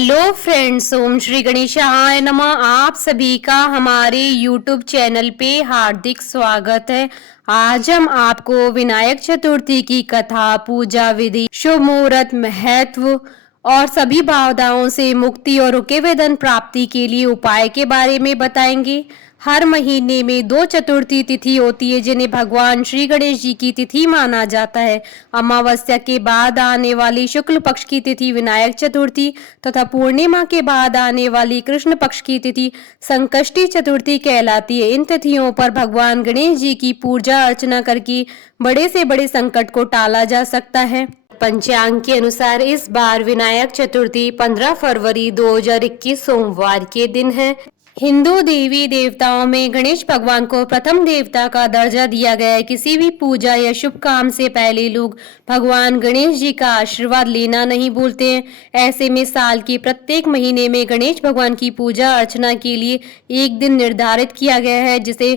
Hello friends, ओम श्री गणेशाय नमः। आप सभी का हमारे यूट्यूब चैनल पे हार्दिक स्वागत है। आज हम आपको विनायक चतुर्थी की कथा, पूजा विधि, शुभ मुहूर्त, महत्व और सभी बाधाओं से मुक्ति और रुके हुए धन प्राप्ति के लिए उपाय के बारे में बताएंगे। हर महीने में 2 चतुर्थी तिथि होती है जिन्हें भगवान श्री गणेश जी की तिथि माना जाता है। अमावस्या के बाद आने वाली शुक्ल पक्ष की तिथि विनायक चतुर्थी तथा पूर्णिमा के बाद आने वाली कृष्ण पक्ष की तिथि संकष्टी चतुर्थी कहलाती है। इन तिथियों पर भगवान गणेश जी की पूजा अर्चना करके बड़े से बड़े संकट को टाला जा सकता है। पंचांग के अनुसार इस बार विनायक चतुर्थी 15 फरवरी 2021 सोमवार के दिन है। हिंदू देवी देवताओं में गणेश भगवान को प्रथम देवता का दर्जा दिया गया है। किसी भी पूजा या शुभ काम से पहले लोग भगवान गणेश जी का आशीर्वाद लेना नहीं भूलते हैं। ऐसे में साल के प्रत्येक महीने में गणेश भगवान की पूजा अर्चना के लिए एक दिन निर्धारित किया गया है जिसे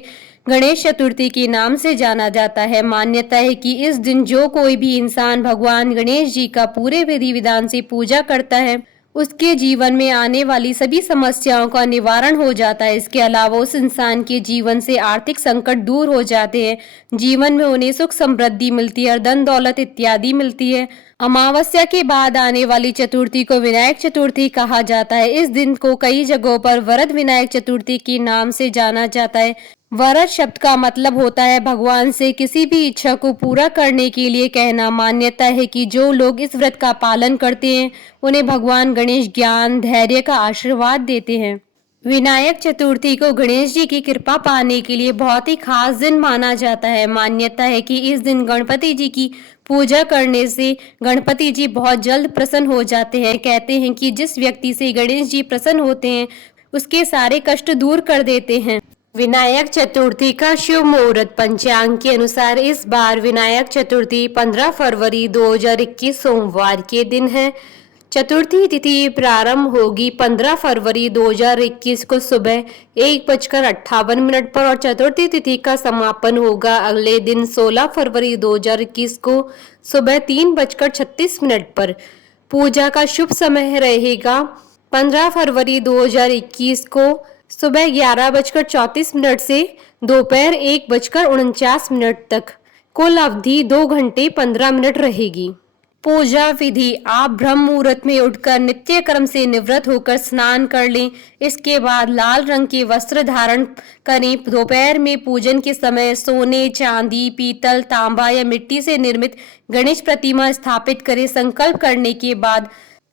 गणेश चतुर्थी के नाम से जाना जाता है। मान्यता है कि इस दिन जो कोई भी इंसान भगवान गणेश जी का पूरे विधि विधान से पूजा करता है उसके जीवन में आने वाली सभी समस्याओं का निवारण हो जाता है। इसके अलावा उस इंसान के जीवन से आर्थिक संकट दूर हो जाते हैं, जीवन में उन्हें सुख समृद्धि मिलती है और धन दौलत इत्यादि मिलती है। अमावस्या के बाद आने वाली चतुर्थी को विनायक चतुर्थी कहा जाता है। इस दिन को कई जगहों पर वरद विनायक चतुर्थी के नाम से जाना जाता है। वरद शब्द का मतलब होता है भगवान से किसी भी इच्छा को पूरा करने के लिए कहना। मान्यता है कि जो लोग इस व्रत का पालन करते हैं उन्हें भगवान गणेश ज्ञान धैर्य का आशीर्वाद देते हैं। विनायक चतुर्थी को गणेश जी की कृपा पाने के लिए बहुत ही खास दिन माना जाता है। मान्यता है कि इस दिन गणपति जी की पूजा करने से गणपति जी बहुत जल्द प्रसन्न हो जाते हैं। कहते हैं कि जिस व्यक्ति से गणेश जी प्रसन्न होते हैं उसके सारे कष्ट दूर कर देते हैं। विनायक चतुर्थी का शुभ मुहूर्त पंचांग के अनुसार इस बार विनायक चतुर्थी 15 फरवरी 2021 सोमवार के दिन है। चतुर्थी तिथि प्रारंभ होगी 15 फरवरी 2021 को सुबह 1:58 पर और चतुर्थी तिथि का समापन होगा अगले दिन 16 फरवरी 2021 को सुबह 3:36 पर। पूजा का शुभ समय रहेगा 15 फरवरी 2021 को सुबह 11:34 से दोपहर 1:49 तक। कुल अवधि 2 घंटे 15 मिनट रहेगी। पूजा विधि, आप ब्रह्म मुहूर्त में उठकर नित्य कर्म से निवृत्त होकर स्नान कर लें। इसके बाद लाल रंग के वस्त्र धारण करें। दोपहर में पूजन के समय सोने, चांदी, पीतल, तांबा या मिट्टी से निर्मित गणेश प्रतिमा स्थापित करें। संकल्प करने के बाद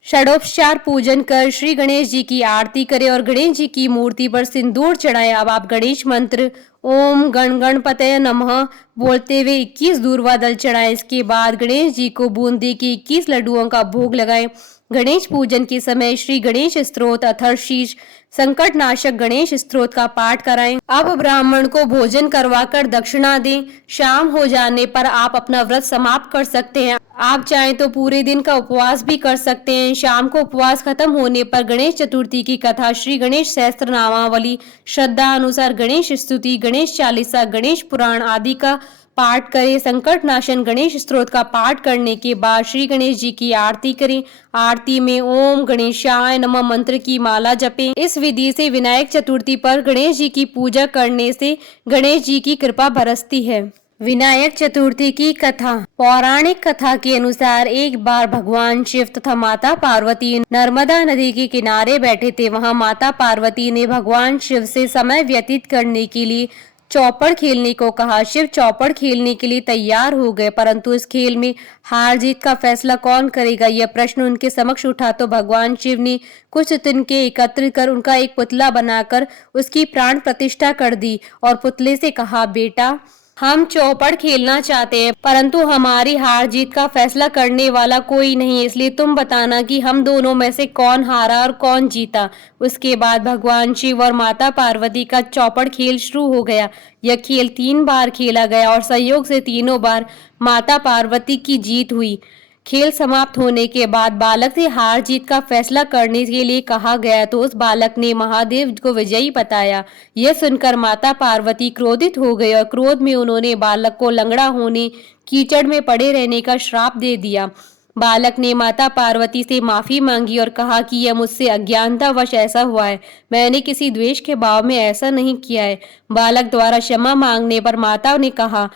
षडोपचार पूजन कर श्री गणेश जी की आरती करें और गणेश जी की मूर्ति पर सिंदूर चढ़ाएं। अब आप गणेश मंत्र ओम गण गणपतये नमः बोलते हुए 21 दूर्वा दल चढ़ाएं। इसके बाद गणेश जी को बूंदी के 21 लड्डुओं का भोग लगाएं। गणेश पूजन के समय श्री गणेश स्तोत्र अथर्वशीर्ष संकट नाशक गणेश स्तोत्र का पाठ कराएं। अब ब्राह्मण को भोजन करवाकर दक्षिणा दें। शाम हो जाने पर आप अपना व्रत समाप्त कर सकते हैं। आप चाहें तो पूरे दिन का उपवास भी कर सकते हैं। शाम को उपवास खत्म होने पर गणेश चतुर्थी की कथा, श्री गणेश सहस्त्र नामावली, श्रद्धा अनुसार गणेश स्तुति, गणेश चालीसा, गणेश पुराण आदि का पाठ करें। संकट नाशन गणेश स्तोत्र का पाठ करने के बाद श्री गणेश जी की आरती करें। आरती में ओम गणेशाय नमः मंत्र की माला जपें। इस विधि से विनायक चतुर्थी पर गणेश जी की पूजा करने से गणेश जी की कृपा बरसती है। विनायक चतुर्थी की कथा, पौराणिक कथा के अनुसार एक बार भगवान शिव तथा माता पार्वती नर्मदा नदी के किनारे बैठे थे। वहां माता पार्वती ने भगवान शिव से समय व्यतीत करने के लिए चौपड़ खेलने को कहा। शिव चौपड़ खेलने के लिए तैयार हो गए, परंतु इस खेल में हार जीत का फैसला कौन करेगा, यह प्रश्न उनके समक्ष उठा तो भगवान शिव ने कुछ तिनके एकत्रित कर उनका एक पुतला बनाकर उसकी प्राण प्रतिष्ठा कर दी और पुतले से कहा, बेटा हम चौपड़ खेलना चाहते हैं परंतु हमारी हार जीत का फैसला करने वाला कोई नहीं, इसलिए तुम बताना कि हम दोनों में से कौन हारा और कौन जीता। उसके बाद भगवान शिव और माता पार्वती का चौपड़ खेल शुरू हो गया। यह खेल 3 बार खेला गया और संयोग से तीनों बार माता पार्वती की जीत हुई। खेल समाप्त होने के बाद बालक से हार जीत का फैसला करने के लिए कहा गया तो उस बालक ने महादेव को विजयी बताया। यह सुनकर माता पार्वती क्रोधित हो गई और क्रोध में उन्होंने बालक को लंगड़ा होने, कीचड़ में पड़े रहने का श्राप दे दिया। बालक ने माता पार्वती से माफी मांगी और कहा कि यह मुझसे अज्ञानतावश ऐसा हुआ है, मैंने किसी द्वेष के भाव में ऐसा नहीं किया है। बालक द्वारा क्षमा मांगने पर माता ने कहा,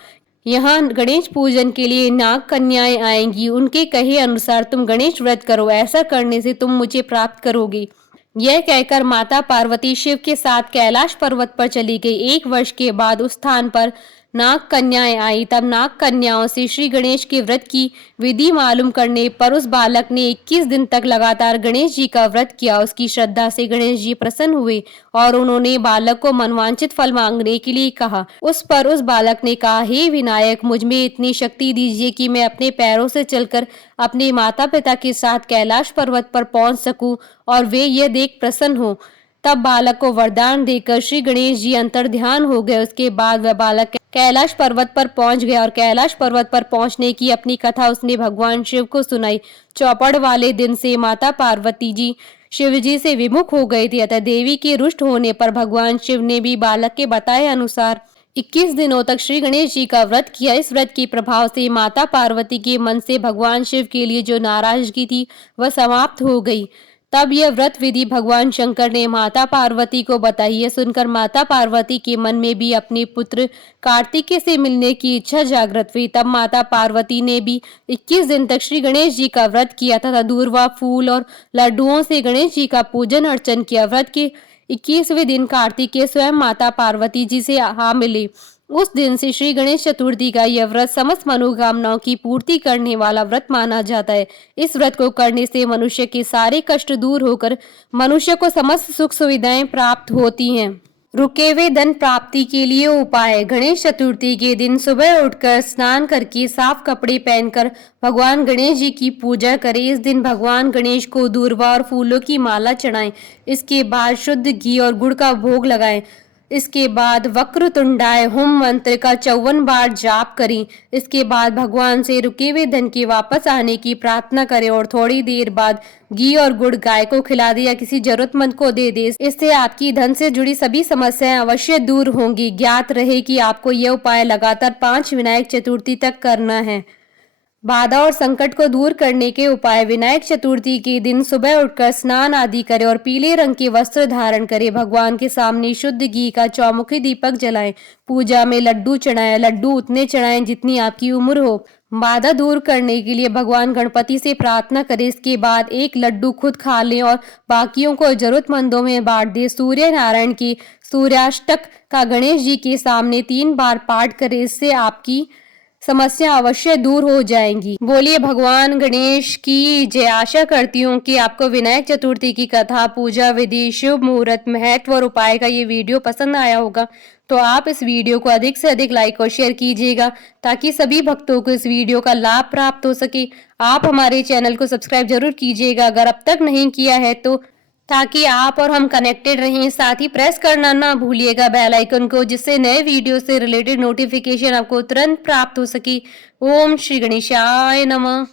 यहाँ गणेश पूजन के लिए नाग कन्याएं आएंगी, उनके कहे अनुसार तुम गणेश व्रत करो, ऐसा करने से तुम मुझे प्राप्त करोगे। यह कहकर माता पार्वती शिव के साथ कैलाश पर्वत पर चली गई। 1 वर्ष के बाद उस स्थान पर नाग कन्याएं आई। तब नाग कन्याओं से श्री गणेश के व्रत की विधि मालूम करने पर उस बालक ने 21 दिन तक लगातार गणेश जी का व्रत किया। उसकी श्रद्धा से गणेश जी प्रसन्न हुए और उन्होंने बालक को मनवांचित फल मांगने के लिए कहा। उस पर उस बालक ने कहा, हे विनायक, मुझ में इतनी शक्ति दीजिए कि मैं अपने पैरों से चलकर अपने माता पिता के साथ कैलाश पर्वत पर पहुंच सकूं और वे यह देख प्रसन्न हो। तब बालक को वरदान देकर श्री गणेश जी अंतर ध्यान हो गए। उसके बाद वह बालक कैलाश पर्वत पर पहुंच गया और कैलाश पर्वत पर पहुंचने की अपनी कथा उसने भगवान शिव को सुनाई। चौपड़ वाले दिन से माता पार्वती जी शिव जी से विमुख हो गई थी, अतः देवी के रुष्ट होने पर भगवान शिव ने भी बालक के बताए अनुसार 21 दिनों तक श्री गणेश जी का व्रत किया। इस व्रत के प्रभाव से माता पार्वती के मन से भगवान शिव के लिए जो नाराजगी थी वह समाप्त हो गई। तब यह व्रत विधि भगवान शंकर ने माता पार्वती को बताई। यह सुनकर माता पार्वती के मन में भी अपने पुत्र कार्तिकेय से मिलने की इच्छा जागृत हुई। तब माता पार्वती ने भी 21 दिन तक श्री गणेश जी का व्रत किया तथा दूर्वा, फूल और लड्डुओं से गणेश जी का पूजन अर्चन किया। व्रत के 21वें दिन कार्तिकेय स्वयं माता पार्वती जी से आ मिले। उस दिन से श्री गणेश चतुर्थी का यह व्रत समस्त मनोकामनाओं की पूर्ति करने वाला व्रत माना जाता है। इस व्रत को करने से मनुष्य के सारे कष्ट दूर होकर मनुष्य को समस्त सुख सुविधाएं प्राप्त होती हैं। रुके हुए धन प्राप्ति के लिए उपाय। गणेश चतुर्थी के दिन सुबह उठकर स्नान करके साफ कपड़े पहनकर भगवान गणेश जी की पूजा करें। इस दिन भगवान गणेश को दूर्वा और फूलों की माला चढ़ाएं। इसके बाद शुद्ध घी और गुड़ का भोग लगाएं। इसके बाद वक्रतुंडाय होम मंत्र का 54 बार जाप करें। इसके बाद भगवान से रुके हुए धन के वापस आने की प्रार्थना करें और थोड़ी देर बाद घी और गुड़ गाय को खिला दे या किसी जरूरतमंद को दे दे। इससे आपकी धन से जुड़ी सभी समस्याएं अवश्य दूर होंगी। ज्ञात रहे कि आपको यह उपाय लगातार 5 विनायक चतुर्थी तक करना है। बाधा और संकट को दूर करने के उपाय। विनायक चतुर्थी के दिन सुबह उठकर स्नान आदि करें और पीले रंग के वस्त्र धारण करें। भगवान के सामने शुद्ध घी का चौमुखी दीपक जलाएं। पूजा में लड्डू चढ़ाएं। लड्डू उतने चढ़ाएं जितनी आपकी उम्र हो। बाधा दूर करने के लिए भगवान गणपति से प्रार्थना करें। इसके बाद एक लड्डू खुद खा लें और बाकियों को जरूरतमंदों में बांट दें। सूर्य नारायण की सूर्याष्टक का गणेश जी के सामने 3 बार पाठ करें। इससे आपकी समस्या अवश्य दूर हो जाएंगी। बोलिए भगवान गणेश की जय। आशा करती हूँ कि आपको विनायक चतुर्थी की कथा, पूजा विधि, शुभ मुहूर्त, महत्व और उपाय का ये वीडियो पसंद आया होगा। तो आप इस वीडियो को अधिक से अधिक लाइक और शेयर कीजिएगा ताकि सभी भक्तों को इस वीडियो का लाभ प्राप्त हो सके। आप हमारे चैनल को सब्सक्राइब जरूर कीजिएगा अगर अब तक नहीं किया है तो, ताकि आप और हम कनेक्टेड रहें। साथ ही प्रेस करना ना भूलिएगा बेल आइकन को, जिससे नए वीडियो से रिलेटेड नोटिफिकेशन आपको तुरंत प्राप्त हो सके। ओम श्री गणेशाय नमः।